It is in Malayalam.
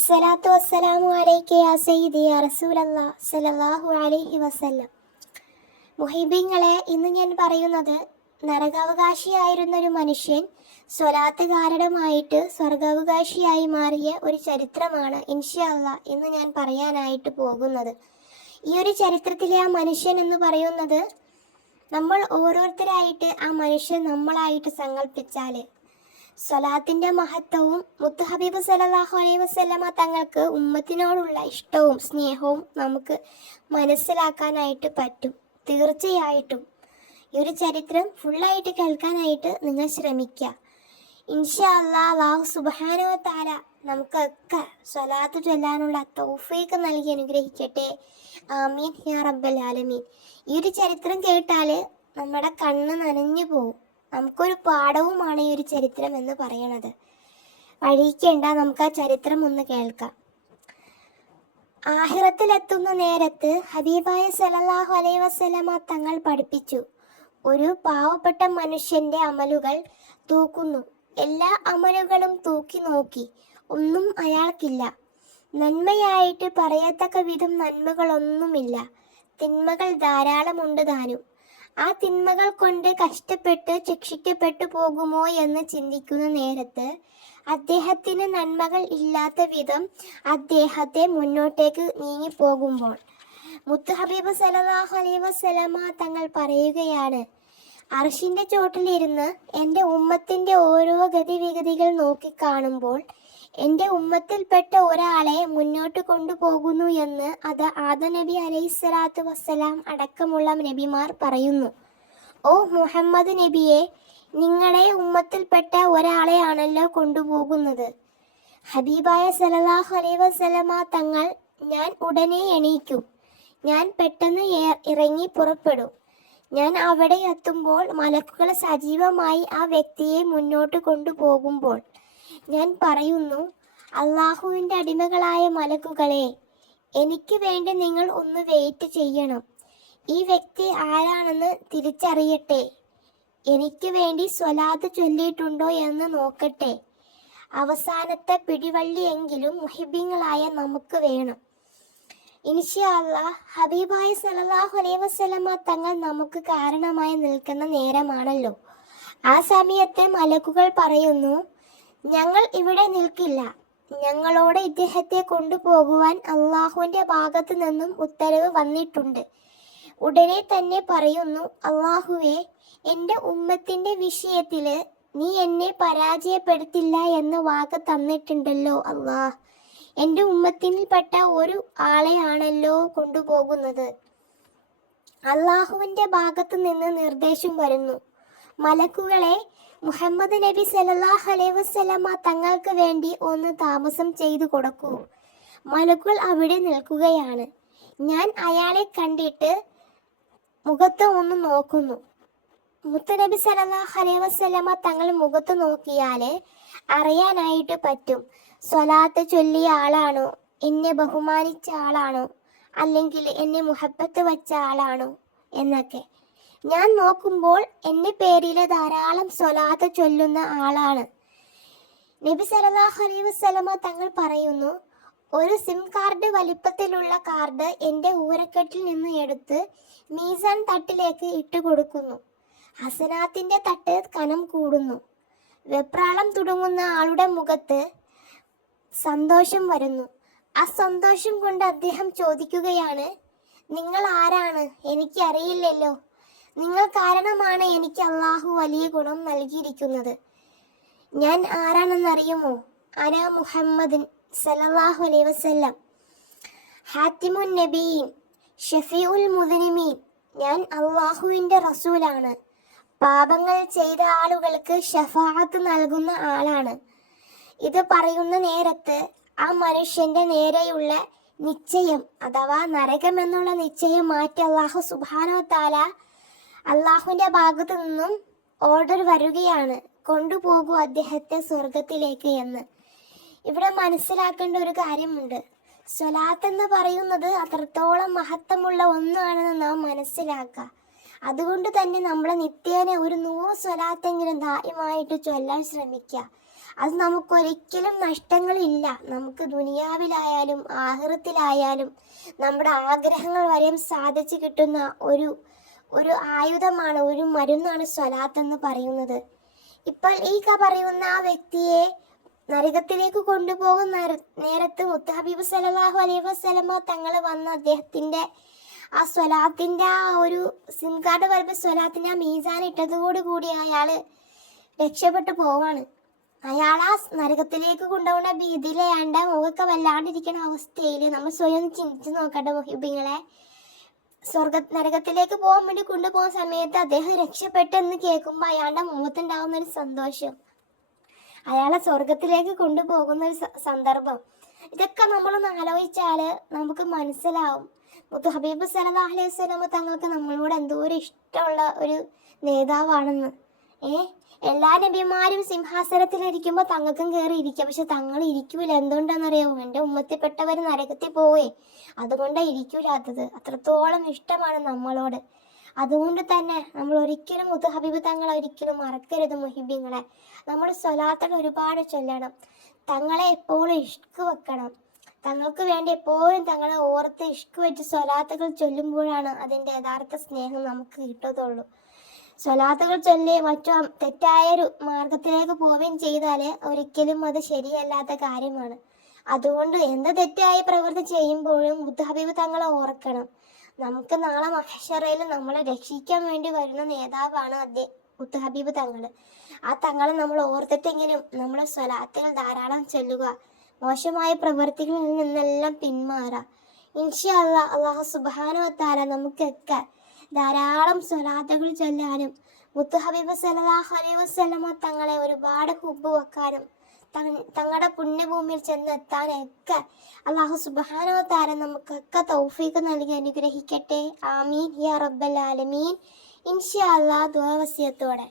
അസ്സലാത്തു വസ്സലാമു അലൈക യാ സയ്യിദി യാ റസൂലല്ലാഹ് സല്ലല്ലാഹു അലൈഹി വസല്ലം. മുഹിബീങ്ങളെ, ഇന്ന് ഞാൻ പറയുന്നത് നരകാവകാശിയായിരുന്ന ഒരു മനുഷ്യൻ സ്വലാത്ത് കാരണമായിട്ട് സ്വർഗാവകാശിയായി മാറിയ ഒരു ചരിത്രമാണ് ഇൻഷാ അല്ലാഹ് ഇന്ന് ഞാൻ പറയാനായിട്ട് പോകുന്നത്. ഈ ഒരു ചരിത്രത്തിലെ ആ മനുഷ്യൻ എന്ന് പറയുന്നത് നമ്മൾ ഓരോരുത്തരായിട്ട് ആ മനുഷ്യൻ നമ്മളായിട്ട് സങ്കല്പിച്ചാൽ സ്വലാത്തിൻ്റെ മഹത്വവും മുത്ത് ഹബീബ് സല്ലല്ലാഹു അലൈഹി വസല്ലമ തങ്ങൾക്ക് ഉമ്മത്തിനോടുള്ള ഇഷ്ടവും സ്നേഹവും നമുക്ക് മനസ്സിലാക്കാനായിട്ട് പറ്റും. തീർച്ചയായിട്ടും ഈ ഒരു ചരിത്രം ഫുള്ളായിട്ട് കേൾക്കാനായിട്ട് നിങ്ങൾ ശ്രമിക്കുക. ഇൻഷാ അല്ലാഹ് അല്ലാഹു സുബ്ഹാനഹു വ തആല നമുക്കൊക്കെ സ്വലാത്ത് ചൊല്ലാനുള്ള തൗഫീഖ് നൽകി അനുഗ്രഹിക്കട്ടെ. ആമീൻ യാ റബ്ബൽ ആലമീൻ. ഈ ഒരു ചരിത്രം കേട്ടാൽ നമ്മുടെ കണ്ണ് നനഞ്ഞു പോകും. നമുക്കൊരു പാഠവുമാണ് ഈ ഒരു ചരിത്രം എന്ന് പറയണത്. വഴിക്കേണ്ട, നമുക്ക് ആ ചരിത്രം ഒന്ന് കേൾക്കാം. ആഖിറത്തിലെത്തുന്ന നേരത്ത് ഹബീബായ സല്ലല്ലാഹു അലൈഹി വസല്ലമ തങ്ങൾ പഠിപ്പിച്ചു, ഒരു പാവപ്പെട്ട മനുഷ്യന്റെ അമലുകൾ തൂക്കുന്നു. എല്ലാ അമലുകളും തൂക്കി നോക്കി, ഒന്നും അയാൾക്കില്ല. നന്മയായിട്ട് പറയത്തക്ക വിധം നന്മകളൊന്നുമില്ല. തിന്മകൾ ധാരാളമുണ്ട് താനും. ആ തിന്മകൾ കൊണ്ട് കഷ്ടപ്പെട്ട് ശിക്ഷിക്കപ്പെട്ടു പോകുമോ എന്ന് ചിന്തിക്കുന്ന നേരത്ത് അദ്ദേഹത്തിന് നന്മകൾ ഇല്ലാത്ത വിധം അദ്ദേഹത്തെ മുന്നോട്ടേക്ക് നീങ്ങിപ്പോകുമ്പോൾ മുത്ത് ഹബീബ് സല്ലല്ലാഹു അലൈഹി വസല്ലമ തങ്ങൾ പറയുകയാണ്, അർശിന്റെ ചോട്ടിലിരുന്ന് എൻ്റെ ഉമ്മത്തിൻ്റെ ഓരോ ഗതിവിഗതികൾ നോക്കിക്കാണുമ്പോൾ എൻ്റെ ഉമ്മത്തിൽപ്പെട്ട ഒരാളെ മുന്നോട്ട് കൊണ്ടുപോകുന്നു എന്ന് അത് ആദം നബി അലൈഹിസ്സലാത്തു വസ്സലാം അടക്കമുള്ള നബിമാർ പറയുന്നു. ഓ മുഹമ്മദ് നബിയെ, നിങ്ങളെ ഉമ്മത്തിൽപ്പെട്ട ഒരാളെയാണല്ലോ കൊണ്ടുപോകുന്നത്. ഹബീബായ സല്ലല്ലാഹു അലൈഹി വസല്ലമ തങ്ങൾ, ഞാൻ ഉടനെ എണീക്കും, ഞാൻ പെട്ടെന്ന് ഇറങ്ങി പുറപ്പെടും. ഞാൻ അവിടെ എത്തുമ്പോൾ മലക്കുകൾ സജീവമായി ആ വ്യക്തിയെ മുന്നോട്ട് കൊണ്ടുപോകുമ്പോൾ ഞാൻ പറയുന്നു, അള്ളാഹുവിൻ്റെ അടിമകളായ മലക്കുകളെ, എനിക്ക് വേണ്ടി നിങ്ങൾ ഒന്ന് വെയിറ്റ് ചെയ്യണം. ഈ വ്യക്തി ആരാണെന്ന് തിരിച്ചറിയട്ടെ. എനിക്ക് വേണ്ടി സ്വലാത്ത് ചൊല്ലിയിട്ടുണ്ടോ എന്ന് നോക്കട്ടെ. അവസാനത്തെ പിടിവള്ളിയെങ്കിലും മുഹിബീങ്ങളായ നമുക്ക് വേണം. ഇൻഷാ അല്ലാഹ് ഹബീബായ സല്ലല്ലാഹു അലൈഹി വസല്ലമ തങ്ങൾ നമുക്ക് കാരണമായി നിൽക്കുന്ന നേരമാണല്ലോ. ആ സമയത്ത് മലക്കുകൾ പറയുന്നു, ഞങ്ങൾ ഇവിടെ നിൽക്കില്ല, ഞങ്ങളോട് ഇദ്ദേഹത്തെ കൊണ്ടുപോകുവാൻ അള്ളാഹുവിൻ്റെ ഭാഗത്തു നിന്നും ഉത്തരവ് വന്നിട്ടുണ്ട്. ഉടനെ തന്നെ പറയുന്നു, അള്ളാഹുവേ, എൻ്റെ ഉമ്മത്തിൻ്റെ വിഷയത്തിൽ നീ എന്നെ പരാജയപ്പെടുത്തില്ല എന്ന് വാക്ക് തന്നിട്ടുണ്ടല്ലോ അള്ളാഹ്. എൻ്റെ ഉമ്മത്തിൽപ്പെട്ട ഒരു ആളെയാണല്ലോ കൊണ്ടുപോകുന്നത്. അള്ളാഹുവിൻ്റെ ഭാഗത്തു നിന്ന് നിർദ്ദേശം വരുന്നു, മലക്കുകളെ, മുഹമ്മദ് നബി സല്ലല്ലാഹു അലൈഹി വസല്ലമ തങ്ങൾക്ക് വേണ്ടി ഒന്ന് താമസം ചെയ്തു കൊടുക്കൂ. മലക്കുകൾ അവിടെ നിൽക്കുകയാണ്. ഞാൻ അയാളെ കണ്ടിട്ട് മുഖത്ത് ഒന്ന് നോക്കുന്നു. മുത്തുനബി സല്ലല്ലാഹു അലൈഹി വസല്ലമ തങ്ങൾ മുഖത്ത് നോക്കിയാൽ അറിയാനായിട്ട് പറ്റും, സ്വലാത്ത് ചൊല്ലിയ ആളാണോ, എന്നെ ബഹുമാനിച്ച ആളാണോ, അല്ലെങ്കിൽ എന്നെ മുഹബത്ത് വച്ച ആളാണോ എന്നൊക്കെ. ഞാൻ നോക്കുമ്പോൾ എൻ്റെ പേരിൽ ധാരാളം സ്വലാത്ത് ചൊല്ലുന്ന ആളാണ്. നബി സല്ലല്ലാഹു അലൈഹി വസല്ലമ തങ്ങൾ പറയുന്നു, ഒരു സിം കാർഡ് വലിപ്പത്തിലുള്ള കാർഡ് എൻ്റെ ഊരക്കെട്ടിൽ നിന്ന് എടുത്ത് മീസാൻ തട്ടിലേക്ക് ഇട്ട് കൊടുക്കുന്നു. ഹസനാത്തിൻ്റെ തട്ട് കനം കൂടുന്നു. വെപ്രാളം തുടങ്ങുന്ന ആളുടെ മുഖത്ത് സന്തോഷം വരുന്നു. ആ സന്തോഷം കൊണ്ട് അദ്ദേഹം ചോദിക്കുകയാണ്, നിങ്ങൾ ആരാണ്? എനിക്ക് അറിയില്ലല്ലോ. നിങ്ങൾ കാരണമാണ് എനിക്ക് അള്ളാഹു വലിയ ഗുണം നൽകിയിരിക്കുന്നത്. ഞാൻ ആരാണെന്നറിയുമോ? അനാ മുഹമ്മദ് സല്ലല്ലാഹു അലൈഹി വസല്ലം, ഹാത്തിമുൻ നബിയീൻ, ഷഫീഉൽ മുദ്നിമീൻ. ഞാൻ അള്ളാഹുവിൻ്റെ റസൂലാണ്. പാപങ്ങൾ ചെയ്ത ആളുകൾക്ക് ഷഫാഅത്ത് നൽകുന്ന ആളാണ്. ഇത് പറയുന്ന നേരത്ത് ആ മനുഷ്യൻ്റെ നേരെയുള്ള നിശ്ചയം അഥവാ നരകമെന്നുള്ള നിശ്ചയം മാറ്റി അള്ളാഹു സുബ്ഹാനഹു വ തആല അള്ളാഹുവിൻ്റെ ഭാഗത്തു നിന്നും ഓർഡർ വരികയാണ്, കൊണ്ടുപോകൂ അദ്ദേഹത്തെ സ്വർഗത്തിലേക്ക് എന്ന്. ഇവിടെ മനസ്സിലാക്കേണ്ട ഒരു കാര്യമുണ്ട്. സ്വലാത്ത് എന്ന് പറയുന്നത് അത്രത്തോളം മഹത്വമുള്ള ഒന്നാണെന്ന് നാം മനസ്സിലാക്കുക. അതുകൊണ്ട് തന്നെ നമ്മൾ നിത്യേന ഒരു 100 സ്വലാത്തെങ്കിലും ദായിമായിട്ട് ചൊല്ലാൻ ശ്രമിക്കുക. അത് നമുക്കൊരിക്കലും നഷ്ടങ്ങളില്ല. നമുക്ക് ദുനിയാവിലായാലും ആഖിറത്തിലായാലും നമ്മുടെ ആഗ്രഹങ്ങൾ വരെയും സാധിച്ചു കിട്ടുന്ന ഒരു ആയുധമാണ്, ഒരു മരുന്നാണ് സ്വലാത്ത് എന്ന് പറയുന്നത്. ഇപ്പോൾ ഈ പറയുന്ന ആ വ്യക്തിയെ നരകത്തിലേക്ക് കൊണ്ടുപോകുന്ന നേരത്ത് മുത്ത് ഹബീബ് സല്ലല്ലാഹു അലൈഹി വസല്ലമ തങ്ങൾ വന്ന് അദ്ദേഹത്തിന്റെ ആ സ്വലാത്തിന്റെ ആ ഒരു സിം കാർഡ് വരുമ്പോൾ സ്വലാത്തിന്റെ ആ മീസാൻ ഇട്ടതോടുകൂടി അയാള് രക്ഷപ്പെട്ടു പോവാണ്. അയാൾ ആ നരകത്തിലേക്ക് കൊണ്ടുപോകുന്ന ഭീതിയിലാണ്ട് മുഖമൊക്കെ വല്ലാണ്ടിരിക്കുന്ന അവസ്ഥയിൽ നമ്മൾ സ്വയം ചിന്തിച്ച് നോക്കട്ടെ മുഹിബിങ്ങളെ. നരകത്തിലേക്ക് പോകാൻ വേണ്ടി കൊണ്ടുപോകുന്ന സമയത്ത് അദ്ദേഹം രക്ഷപ്പെട്ടെന്ന് കേൾക്കുമ്പോൾ അയാളുടെ മുഖത്തുണ്ടാകുന്ന ഒരു സന്തോഷം, അയാളെ സ്വർഗത്തിലേക്ക് കൊണ്ടുപോകുന്ന ഒരു സന്ദർഭം, ഇതൊക്കെ നമ്മളൊന്ന് ആലോചിച്ചാൽ നമുക്ക് മനസ്സിലാവും മുത്ത് ഹബീബ് സല്ലല്ലാഹു അലൈഹി വസല്ലം തങ്ങൾക്ക് നമ്മളോട് എന്തോരം ഇഷ്ടമുള്ള ഒരു നേതാവാണെന്ന്. എല്ലാ നബിമാരും സിംഹാസനത്തിലിരിക്കുമ്പോൾ തങ്ങൾക്കും കയറി ഇരിക്കുക, പക്ഷെ തങ്ങൾ ഇരിക്കൂല. എന്തുകൊണ്ടാണെന്നറിയാമോ? എൻ്റെ ഉമ്മത്തിൽപ്പെട്ടവർ നരകത്തിൽ പോവേ, അതുകൊണ്ടാണ് ഇരിക്കൂലാത്തത്. അത്രത്തോളം ഇഷ്ടമാണ് നമ്മളോട്. അതുകൊണ്ട് തന്നെ നമ്മൾ ഒരിക്കലും മുത്ത് ഹബീബ് തങ്ങളെ ഒരിക്കലും മറക്കരുത് മുഹിബിങ്ങളെ. നമ്മൾ സ്വലാത്തുകൾ ഒരുപാട് ചൊല്ലണം. തങ്ങളെ എപ്പോഴും ഇഷ്ക് വെക്കണം. തങ്ങൾക്ക് വേണ്ടി എപ്പോഴും തങ്ങളെ ഓർത്ത് ഇഷ്ക് വെച്ച് സ്വലാത്തുകൾ ചൊല്ലുമ്പോഴാണ് അതിൻ്റെ യഥാർത്ഥ സ്നേഹം നമുക്ക് കിട്ടത്തുള്ളൂ. സ്വലാത്തുകൾ ചൊല്ലി മറ്റു തെറ്റായൊരു മാർഗത്തിലേക്ക് പോവുകയും ചെയ്താൽ ഒരിക്കലും അത് ശരിയല്ലാത്ത കാര്യമാണ്. അതുകൊണ്ട് എന്ത് തെറ്റായ പ്രവൃത്തി ചെയ്യുമ്പോഴും മുത്ത് ഹബീബ് തങ്ങളെ ഓർക്കണം. നമുക്ക് നാളെ മഹ്ശറയിൽ നമ്മളെ രക്ഷിക്കാൻ വേണ്ടി വരുന്ന നേതാവാണ് മുത്ത് ഹബീബ് തങ്ങൾ. ആ തങ്ങളെ നമ്മൾ ഓർത്തിട്ടെങ്കിലും നമ്മളെ സ്വലാത്തുകൾ ധാരാളം ചൊല്ലുക, മോശമായ പ്രവൃത്തികളിൽ നിന്നെല്ലാം പിന്മാറാം. ഇൻഷാ അല്ലാഹ് അല്ലാഹു സുബ്ഹാനഹു വ തആല നമുക്കൊക്കെ ധാരാളം സ്വലാത്തുകൾ ചൊല്ലാനും മുത്ത് ഹബീബ് സല്ലല്ലാഹു അലൈഹി വസല്ലമ തങ്ങളെ ഒരുപാട് ഹുബ്ബ് വെക്കാനും തങ്ങളുടെ പുണ്യഭൂമിയിൽ ചെന്നെത്താനൊക്കെ അല്ലാഹു സുബ്ഹാനഹു വ തആല നമുക്കൊക്കെ തൗഫീഖ് നൽകി അനുഗ്രഹിക്കട്ടെ. ആമീൻ യാ റബ്ബൽ ആലമീൻ. ഇൻഷാ അല്ലാഹ് ദുആ വസിയത്തോടെ.